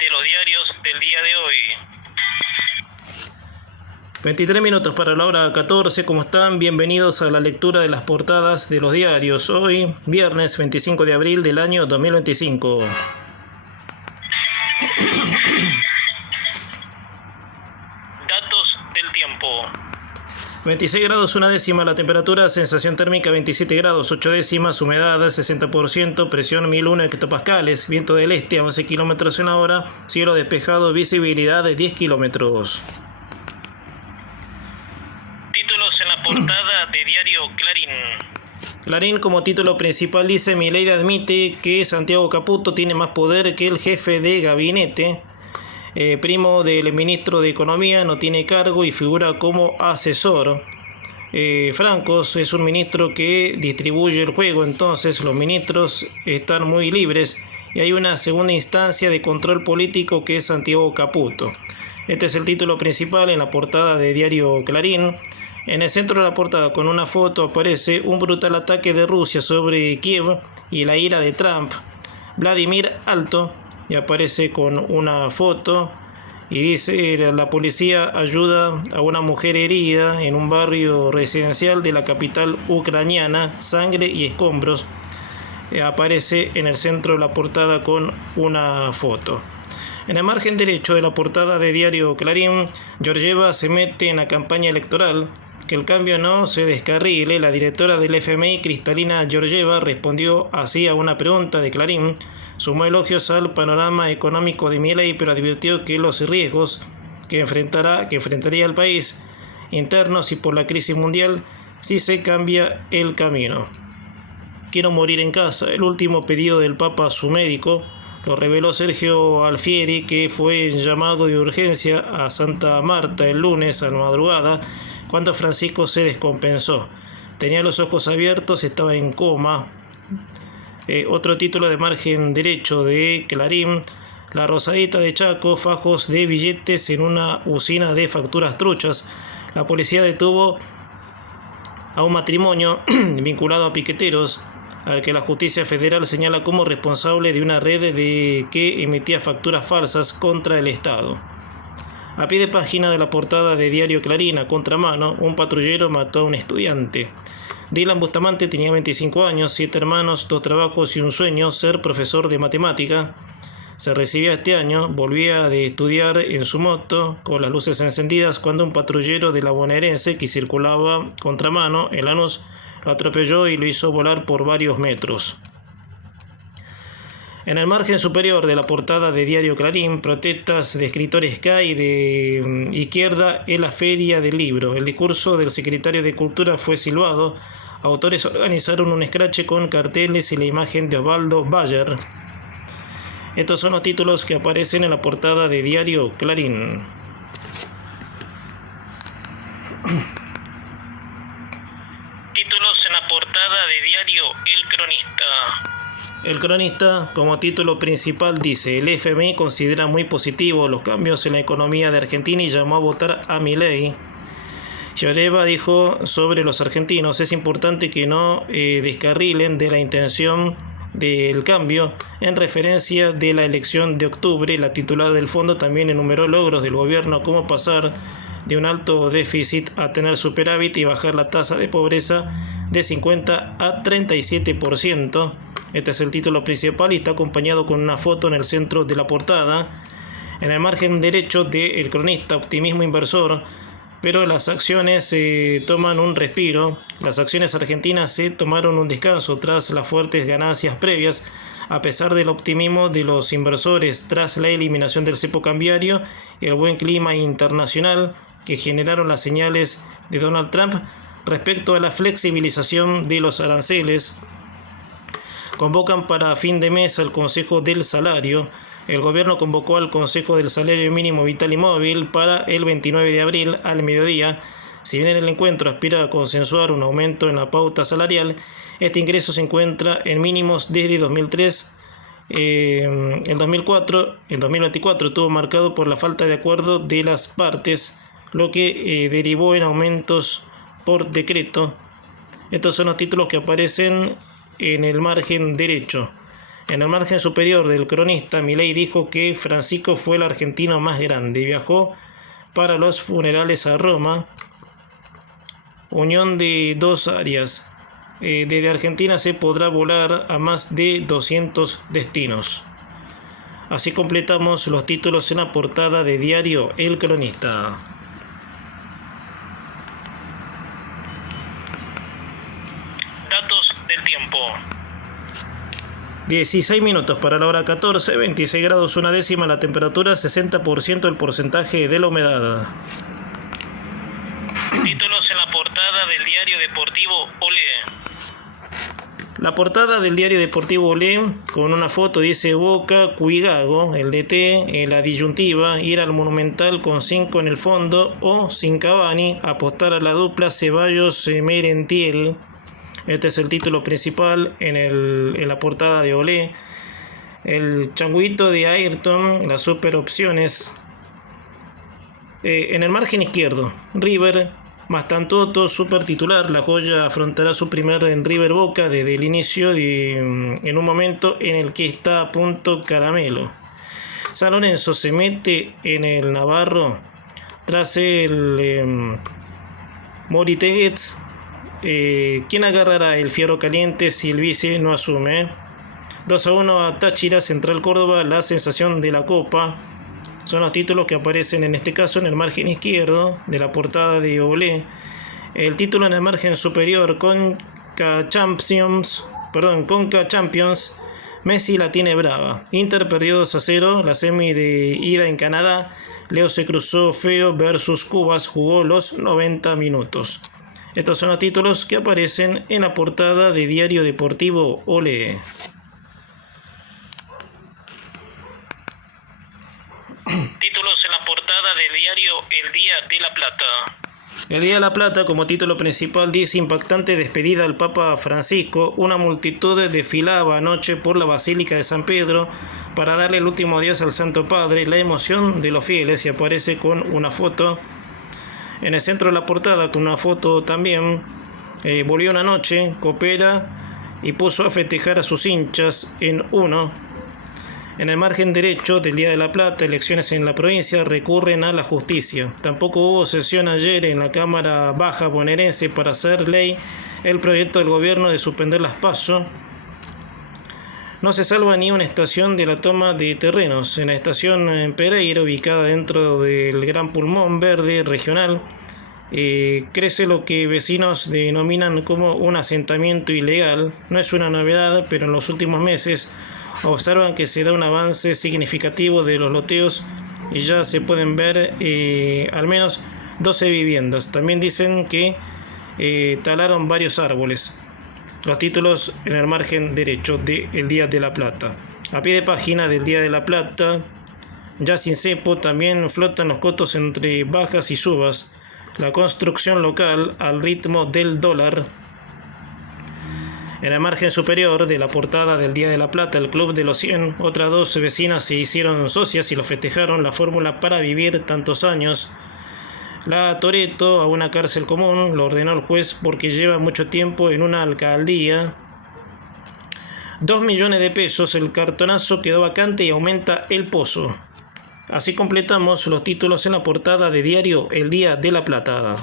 de los diarios del día de hoy. 23 minutos para la hora 14, ¿cómo están? Bienvenidos a la lectura de las portadas de los diarios. Hoy, viernes 25 de abril del año 2025. Datos del tiempo. 26 grados 1 décima la temperatura, sensación térmica 27 grados 8 décimas, humedad 60%, presión 1001 hectopascales, viento del este a 11 kilómetros en la hora, cielo despejado, visibilidad de 10 kilómetros. Títulos en la portada de diario Clarín. Clarín como título principal dice: Milei admite que Santiago Caputo tiene más poder que el jefe de gabinete. Primo del ministro de Economía, no tiene cargo y figura como asesor. Francos es un ministro que distribuye el juego, entonces los ministros están muy libres y hay una segunda instancia de control político que es Santiago Caputo. Este es el título principal en la portada de diario Clarín. En el centro de la portada, con una foto, aparece un brutal ataque de Rusia sobre Kiev y la ira de Trump. Vladimir Alto, y aparece con una foto y dice: la policía ayuda a una mujer herida en un barrio residencial de la capital ucraniana, sangre y escombros. Aparece en el centro de la portada con una foto. En el margen derecho de la portada de diario Clarín, Georgieva se mete en la campaña electoral. Que el cambio no se descarrile. La directora del FMI, Cristalina Georgieva, respondió así a una pregunta de Clarín. Sumó elogios al panorama económico de Milei, pero advirtió que los riesgos que enfrentaría el país internos y por la crisis mundial si se cambia el camino. Quiero morir en casa, el último pedido del Papa a su médico. Lo reveló Sergio Alfieri, que fue llamado de urgencia a Santa Marta el lunes a la madrugada, cuando Francisco se descompensó. Tenía los ojos abiertos, estaba en coma. Otro título de margen derecho de Clarín: La Rosadita de Chaco, fajos de billetes en una usina de facturas truchas. La policía detuvo a un matrimonio vinculado a piqueteros, al que la justicia federal señala como responsable de una red que emitía facturas falsas contra el Estado. A pie de página de la portada de diario Clarín, a contramano, un patrullero mató a un estudiante. Dylan Bustamante tenía 25 años, 7 hermanos, 2 trabajos y un sueño: ser profesor de matemática. Se recibía este año, volvía de estudiar en su moto con las luces encendidas cuando un patrullero de la bonaerense que circulaba contramano en Lanús lo atropelló y lo hizo volar por varios metros. En el margen superior de la portada de diario Clarín, protestas de escritores CAI de izquierda en la Feria del Libro. El discurso del secretario de Cultura fue silbado. Autores organizaron un escrache con carteles y la imagen de Osvaldo Bayer. Estos son los títulos que aparecen en la portada de diario Clarín. Títulos en la portada de diario El Cronista. El Cronista, como título principal, dice: el FMI considera muy positivo los cambios en la economía de Argentina y llamó a votar a Milei. Georgieva dijo sobre los argentinos: es importante que no descarrilen de la intención del cambio. En referencia de la elección de octubre, la titular del fondo también enumeró logros del gobierno, como pasar de un alto déficit a tener superávit y bajar la tasa de pobreza de 50 a 37%. Este es el título principal y está acompañado con una foto en el centro de la portada. En el margen derecho de El Cronista, optimismo inversor, pero las acciones toman un respiro. Las acciones argentinas se tomaron un descanso tras las fuertes ganancias previas, a pesar del optimismo de los inversores tras la eliminación del cepo cambiario y el buen clima internacional que generaron las señales de Donald Trump respecto a la flexibilización de los aranceles. Convocan para fin de mes al Consejo del Salario. El gobierno convocó al Consejo del Salario Mínimo Vital y Móvil para el 29 de abril al mediodía. Si bien el encuentro aspira a consensuar un aumento en la pauta salarial, este ingreso se encuentra en mínimos desde 2003. El 2024 estuvo marcado por la falta de acuerdo de las partes, lo que derivó en aumentos por decreto. Estos son los títulos que aparecen en el margen derecho. En el margen superior del cronista, Milei dijo que Francisco fue el argentino más grande y viajó para los funerales a Roma, unión de dos áreas. Desde Argentina se podrá volar a más de 200 destinos. Así completamos los títulos en la portada de diario El Cronista. Datos del tiempo. 16 minutos para la hora 14, 26 grados una décima la temperatura, 60% el porcentaje de la humedad. Títulos en la portada del diario deportivo Olé. La portada del diario deportivo Olé, con una foto, dice Boca, Cuigago, el DT, la disyuntiva, ir al Monumental con 5 en el fondo o sin Cavani, apostar a la dupla Ceballos-Merentiel. Este es el título principal en la portada de Olé. El changuito de Ayrton, las super opciones. En el margen izquierdo, River, Mastantuoto, super titular. La joya afrontará su primer en River Boca desde el inicio en un momento en el que está a punto Caramelo. San Lorenzo se mete en el Navarro tras el Moriteguets. ¿Quién agarrará el fierro caliente si el vice no asume? 2-1 a Táchira, Central Córdoba, la sensación de la Copa. Son los títulos que aparecen en este caso en el margen izquierdo de la portada de Olé. El título en el margen superior, Conca Champions, Messi la tiene brava. Inter perdió 2-0, la semi de ida en Canadá. Leo se cruzó feo versus Cubas, jugó los 90 minutos. Estos son los títulos que aparecen en la portada de Diario Deportivo Olé. Títulos en la portada del diario El Día de la Plata. El Día de la Plata, como título principal, dice impactante despedida al Papa Francisco. Una multitud desfilaba anoche por la Basílica de San Pedro para darle el último adiós al Santo Padre. La emoción de los fieles, y aparece con una foto en el centro de la portada, con una foto también. Volvió una noche, coopera y puso a festejar a sus hinchas en uno. En el margen derecho del Día de la Plata, elecciones en la provincia recurren a la justicia. Tampoco hubo sesión ayer en la Cámara Baja bonaerense para hacer ley el proyecto del gobierno de suspender las PASO. No se salva ni una estación de la toma de terrenos. En la estación Pereira, ubicada dentro del Gran Pulmón Verde Regional, crece lo que vecinos denominan como un asentamiento ilegal. No es una novedad, pero en los últimos meses observan que se da un avance significativo de los loteos y ya se pueden ver al menos 12 viviendas. También dicen que talaron varios árboles. Los títulos en el margen derecho de El Día de la Plata. A pie de página del Día de la Plata, ya sin cepo, también flotan los cotos entre bajas y subas. La construcción local al ritmo del dólar. En el margen superior de la portada del Día de la Plata, el Club de los 100, otras dos vecinas se hicieron socias y lo festejaron. La fórmula para vivir tantos años. La Toretto a una cárcel común, lo ordenó el juez porque lleva mucho tiempo en una alcaldía. 2 millones de pesos, el cartonazo quedó vacante y aumenta el pozo. Así completamos los títulos en la portada de diario El Día de la Plata.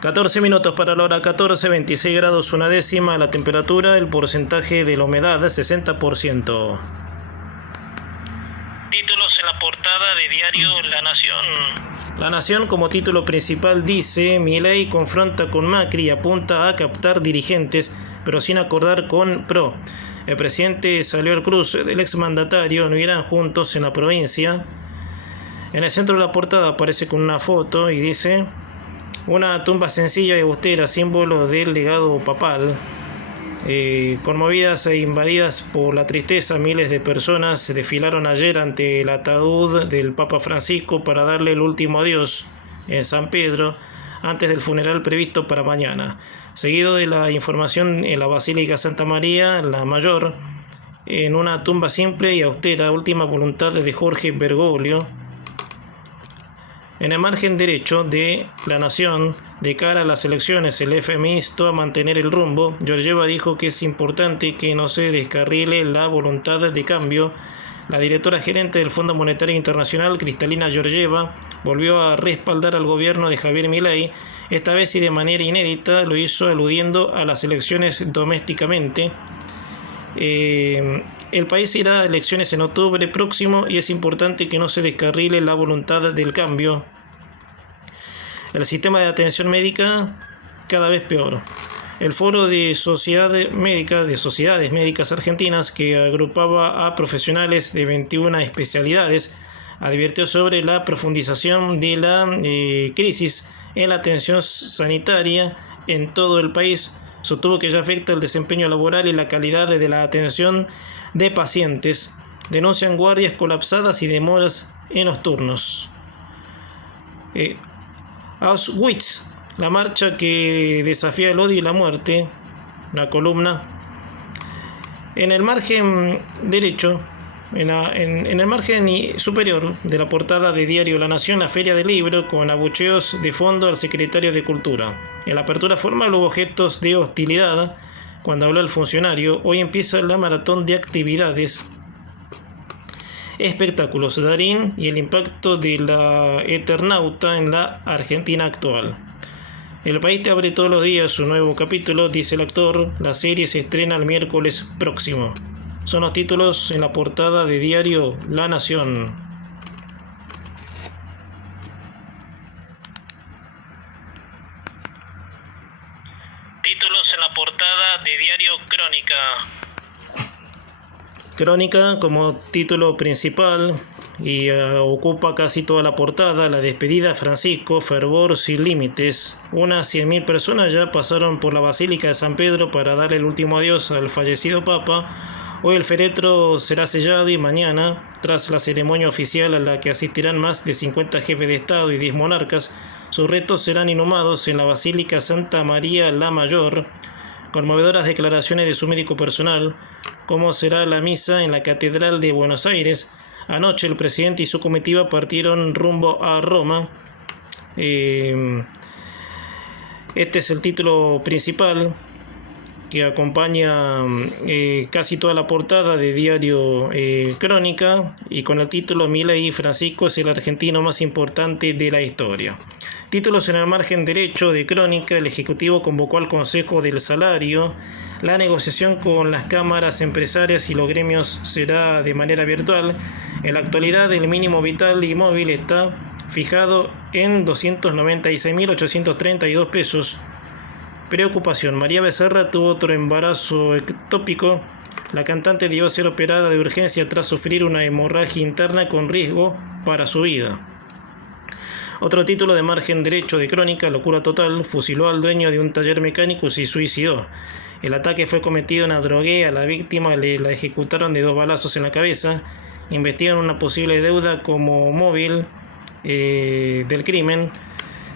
14 minutos para la hora 14, 26 grados una décima la temperatura, el porcentaje de la humedad 60%. Títulos en la portada de diario La Nación. La Nación, como título principal, dice: Milei confronta con Macri y apunta a captar dirigentes, pero sin acordar con PRO. El presidente salió al cruce del exmandatario, no irán juntos en la provincia. En el centro de la portada aparece con una foto y dice: una tumba sencilla y austera, símbolo del legado papal. Conmovidas e invadidas por la tristeza, miles de personas se desfilaron ayer ante el ataúd del Papa Francisco para darle el último adiós en San Pedro, antes del funeral previsto para mañana. Seguido de la información en la Basílica Santa María la Mayor, en una tumba simple y austera, última voluntad de Jorge Bergoglio. En el margen derecho de La Nación, de cara a las elecciones, el FMI instó a mantener el rumbo. Georgieva dijo que es importante que no se descarrile la voluntad de cambio. La directora gerente del Fondo Monetario Internacional, Kristalina Georgieva, volvió a respaldar al gobierno de Javier Milei. Esta vez y de manera inédita lo hizo aludiendo a las elecciones domésticamente. El país irá a elecciones en octubre próximo y es importante que no se descarrile la voluntad del cambio. El sistema de atención médica cada vez peor. El Foro de Sociedades Médicas Argentinas, que agrupaba a profesionales de 21 especialidades, advirtió sobre la profundización de la crisis en la atención sanitaria en todo el país. Sostuvo que ya afecta el desempeño laboral y la calidad de la atención de pacientes. Denuncian guardias colapsadas y demoras en los turnos. Auschwitz, la marcha que desafía el odio y la muerte. La columna. En el margen derecho, en el margen superior de la portada de Diario La Nación, la Feria del Libro, con abucheos de fondo al secretario de Cultura. En la apertura formal hubo gestos de hostilidad cuando habló el funcionario. Hoy empieza la maratón de actividades. Espectáculos, Darín y el impacto de la Eternauta en la Argentina actual. El país te abre todos los días su nuevo capítulo, dice el actor. La serie se estrena el miércoles próximo. Son los títulos en la portada de Diario La Nación. Títulos en la portada de Diario Crónica. Crónica como título principal y ocupa casi toda la portada. La despedida de Francisco, fervor sin límites. Unas 100.000 personas ya pasaron por la Basílica de San Pedro para darle el último adiós al fallecido Papa. Hoy el féretro será sellado y mañana, tras la ceremonia oficial a la que asistirán más de 50 jefes de Estado y 10 monarcas, sus restos serán inhumados en la Basílica Santa María la Mayor. Conmovedoras declaraciones de su médico personal. Cómo será la misa en la Catedral de Buenos Aires. Anoche el presidente y su comitiva partieron rumbo a Roma. Este es el título principal que acompaña casi toda la portada de Diario Crónica, y con el título Milei Francisco es el argentino más importante de la historia. Títulos en el margen derecho de Crónica. El Ejecutivo convocó al Consejo del Salario. La negociación con las cámaras empresarias y los gremios será de manera virtual. En la actualidad el mínimo vital y móvil está fijado en 296.832 pesos. Preocupación. María Becerra tuvo otro embarazo ectópico. La cantante debió ser operada de urgencia tras sufrir una hemorragia interna con riesgo para su vida. Otro título de margen derecho de Crónica. Locura total. Fusiló al dueño de un taller mecánico y se suicidó. El ataque fue cometido en Adrogué. A la víctima la ejecutaron de 2 balazos en la cabeza. Investigan una posible deuda como móvil del crimen.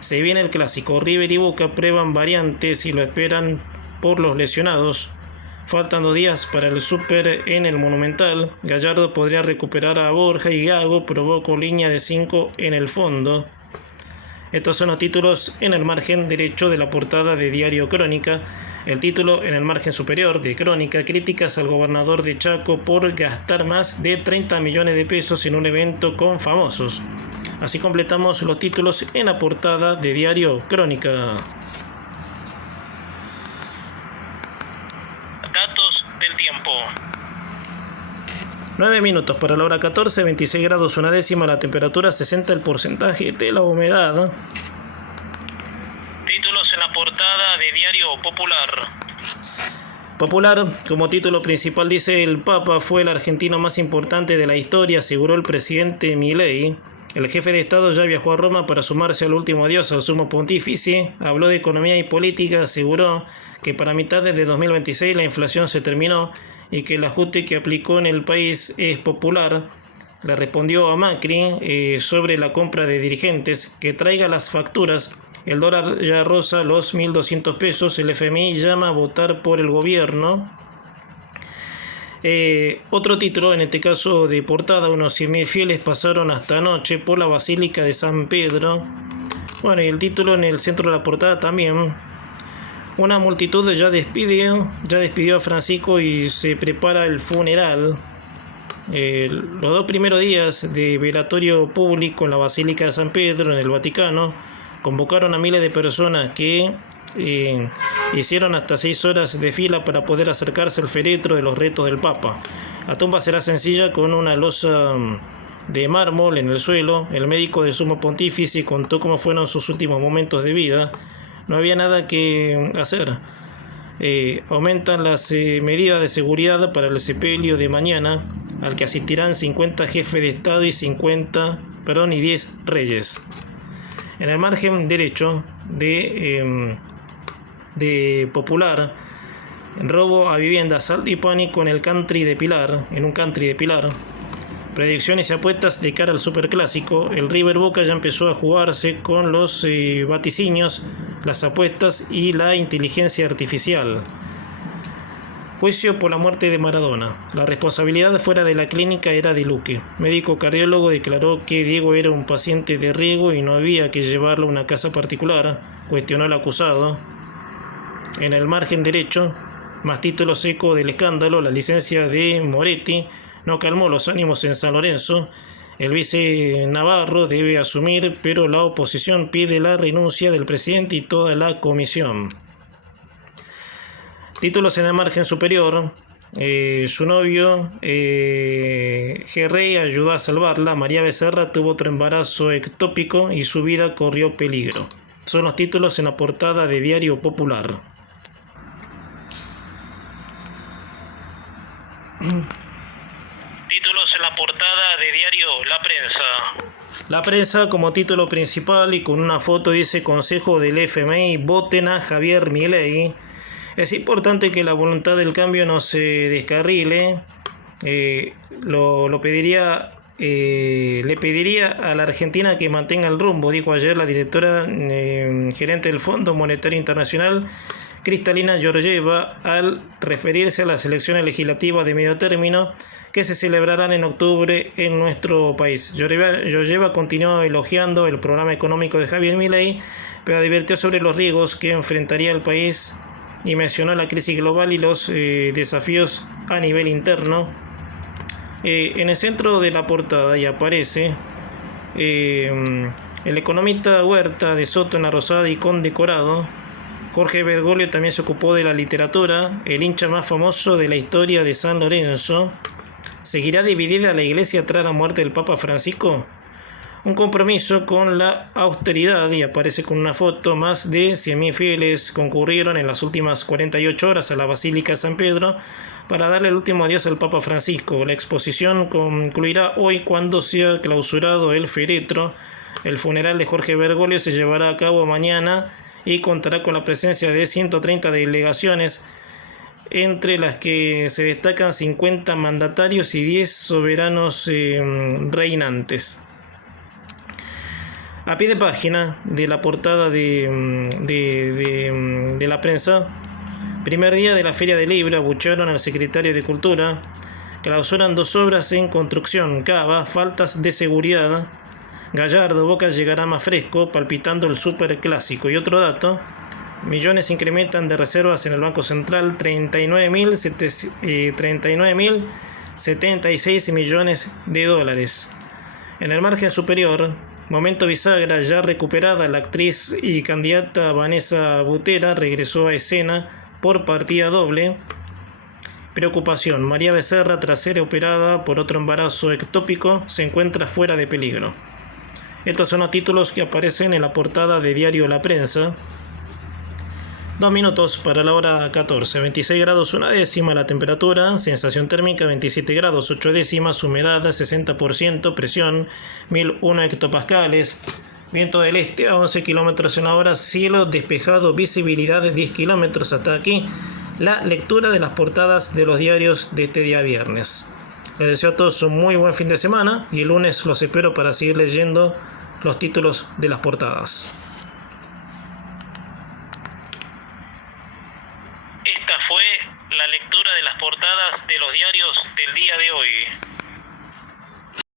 Se viene el clásico. River y Boca prueban variantes y lo esperan por los lesionados. Faltan 2 días para el Super en el Monumental. Gallardo podría recuperar a Borja y Gago. Provocó línea de 5 en el fondo. Estos son los títulos en el margen derecho de la portada de Diario Crónica. El título en el margen superior de Crónica. Críticas al gobernador de Chaco por gastar más de 30 millones de pesos en un evento con famosos. Así completamos los títulos en la portada de Diario Crónica. Datos del tiempo. 9 minutos para la hora 14, 26 grados 1/10 la temperatura, 60 el porcentaje de la humedad. Títulos en la portada de Diario Popular. Popular, como título principal dice: el Papa fue el argentino más importante de la historia, aseguró el presidente Milei. El jefe de Estado ya viajó a Roma para sumarse al último adiós al sumo pontífice. Habló de economía y política, aseguró que para mitad de 2026 la inflación se terminó y que el ajuste que aplicó en el país es popular. Le respondió a Macri sobre la compra de dirigentes: que traiga las facturas. El dólar ya roza los 1.200 pesos. El FMI llama a votar por el gobierno. Otro título, en este caso de portada: unos 100.000 fieles pasaron hasta anoche por la Basílica de San Pedro. Bueno, y el título en el centro de la portada también: una multitud ya despidió a Francisco y se prepara el funeral. Los 2 primeros días de velatorio público en la Basílica de San Pedro, en el Vaticano, convocaron a miles de personas que hicieron hasta 6 horas de fila para poder acercarse al féretro de los restos del Papa. La tumba será sencilla, con una losa de mármol en el suelo. El médico del Sumo Pontífice contó cómo fueron sus últimos momentos de vida. No había nada que hacer. Aumentan las medidas de seguridad para el sepelio de mañana, al que asistirán 50 jefes de Estado y 10 reyes. En el margen derecho de Popular: robo a vivienda, asalto y pánico en un country de Pilar. Predicciones y apuestas de cara al superclásico. El River Boca ya empezó a jugarse con los vaticinios, las apuestas y la inteligencia artificial. Juicio por la muerte de Maradona. La responsabilidad fuera de la clínica era de Luque. Médico cardiólogo declaró que Diego era un paciente de riesgo y no había que llevarlo a una casa particular, cuestionó el acusado. En el margen derecho, más títulos eco del escándalo: la licencia de Moretti no calmó los ánimos en San Lorenzo. El vice Navarro debe asumir, pero la oposición pide la renuncia del presidente y toda la comisión. Títulos en el margen superior: su novio Gerrey ayudó a salvarla. María Becerra tuvo otro embarazo ectópico y su vida corrió peligro. Son los títulos en la portada de Diario Popular. Títulos en la portada de diario La Prensa. La Prensa, como título principal y con una foto, dice: Consejo del FMI, voten a Javier Milei. Es importante que la voluntad del cambio no se descarrile. Le pediría a la Argentina que mantenga el rumbo, dijo ayer la directora gerente del Fondo Monetario Internacional, Kristalina Georgieva, al referirse a las elecciones legislativas de medio término que se celebrarán en octubre en nuestro país. Georgieva continuó elogiando el programa económico de Javier Milei, pero advirtió sobre los riesgos que enfrentaría el país y mencionó la crisis global y los desafíos a nivel interno. En el centro de la portada ya aparece el economista Huerta de Soto en la rosada y condecorado. Jorge Bergoglio también se ocupó de la literatura. El hincha más famoso de la historia de San Lorenzo. ¿Seguirá dividida la iglesia tras la muerte del Papa Francisco? Un compromiso con la austeridad, y aparece con una foto: más de 100.000 fieles concurrieron en las últimas 48 horas a la Basílica de San Pedro para darle el último adiós al Papa Francisco. La exposición concluirá hoy cuando sea clausurado el féretro. El funeral de Jorge Bergoglio se llevará a cabo mañana y contará con la presencia de 130 delegaciones, entre las que se destacan 50 mandatarios y 10 soberanos reinantes. A pie de página de la portada de La Prensa: primer día de la Feria del Libro, abuchearon al secretario de Cultura. Clausuran 2 obras en construcción. Cava, faltas de seguridad. Gallardo, Boca llegará más fresco, palpitando el superclásico. Y otro dato: millones incrementan de reservas en el Banco Central, 39.076 millones de dólares. En el margen superior, momento bisagra, ya recuperada, la actriz y candidata Vanessa Butera regresó a escena por partida doble. Preocupación: María Becerra, tras ser operada por otro embarazo ectópico, se encuentra fuera de peligro. Estos son los títulos que aparecen en la portada de Diario La Prensa. 2 minutos para la hora 14, 26 grados 1 décima la temperatura, sensación térmica 27 grados 8 décimas, humedad 60%, presión 1001 hectopascales, viento del este a 11 kilómetros en la hora, cielo despejado, visibilidad de 10 kilómetros. Hasta aquí la lectura de las portadas de los diarios de este día viernes. Les deseo a todos un muy buen fin de semana y el lunes los espero para seguir leyendo los títulos de las portadas.